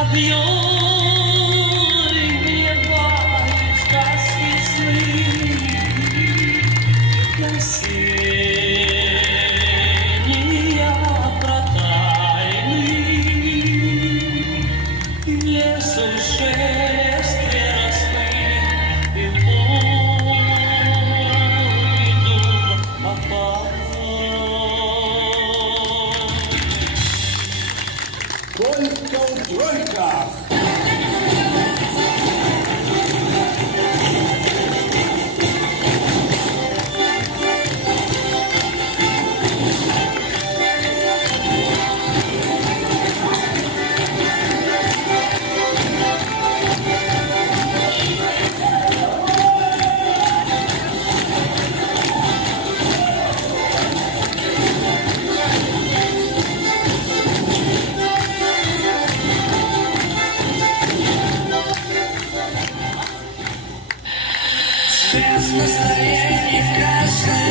одной мне бывают сказки сны. Осенняя про тайны, лесу шелест весны и полный дуб опал. Только у тройках. Без настроения красной.